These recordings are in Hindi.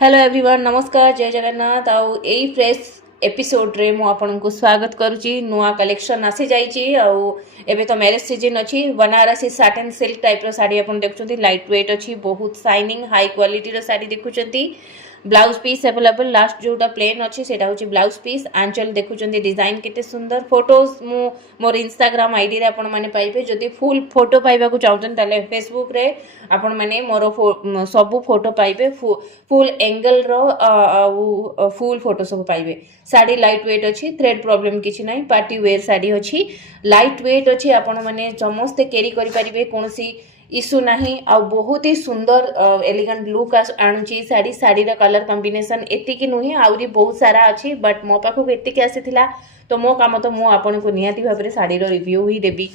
हेलो एवरीवन नमस्कार जय जगन्नाथ आउ यही फ्रेश एपिसोड रे मु आपनको स्वागत करुच्ची नुआ कलेक्शन आसी जाइए एबे तो मैरिज सीजन अच्छी बनारसी साटिन सिल्क टाइप रो साड़ी आपन देखुछंती लाइट वेट अच्छी बहुत शाइनिंग हाई क्वालिटी रो साड़ी देखुछंती ब्लाउज पीस अवेलेबल लास्ट जोटा प्लेन अच्छी सेटा होची ब्लाउज पीस आंचल देखुछंती डिजाइन केते सुंदर फोटोज मु मोर इंस्टाग्राम आईडी रे आपन माने पाइबे जदी फुल फोटो पाइबा को चाहउछन ताले फेसबुक रे आपन माने मोर सब फोटो पाइबे फुल एंगल रो फुल फोटो सब पाइबे साड़ी लाइट वेट अच्छी थ्रेड प्रॉब्लम किछि नाही पार्टी वेयर साड़ी अच्छी लाइट वेट अच्छी आपन माने समस्त कैरी करि परिबे कोनसी इशू नहीं आ बहुत ही सुंदर एलिगेंट लुक आणुची साड़ी साड़ीर कलर कॉम्बिनेशन एतिकी नुहे आउरी बहुत सारा अच्छी बट मो पाखक एतिकी आसीथिला तो मो काम तो मो आपन को निहाती भाबरे साड़ीर रिव्यू ही देबी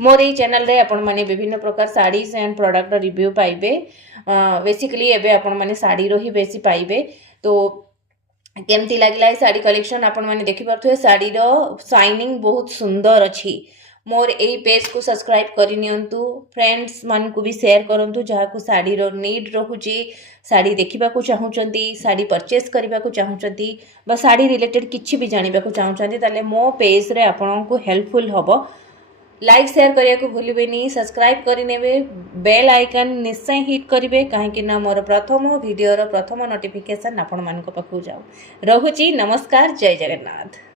मोर ये चैनल रे आपण माने विभिन्न प्रकार साड़ीज एंड प्रोडक्ट रिव्यू पाइबे बेसिकली एबे आपण माने साड़ी रो ही बेसी पाइबे तो केमती लागला साड़ी कलेक्शन आपण माने देखि परथुए साड़ी रो शाइनिंग बहुत सुंदर अच्छी मोर यही पेज को सब्सक्राइब करि नियंतु फ्रेंड्स मन को भी शेयर करंतु जहा को साड़ी रो नीड रहुची साड़ी देखिबा को चाहुचंती साड़ी परचेस करबा को चाहुचंती बा साड़ी रिलेटेड किछि भी जानिबा को चाहुचंती ताले मो पेज रे आपन को हेल्पफुल हबो लाइक शेयर करिया को भूलिबेनी सब्सक्राइब करि नेबे बेल आइकन निश्चय हिट करिवे काहे कि ना मोर प्रथम वीडियो रो प्रथम नोटिफिकेशन आपन मान को पाखु जाऊ रहुची नमस्कार जय जगन्नाथ।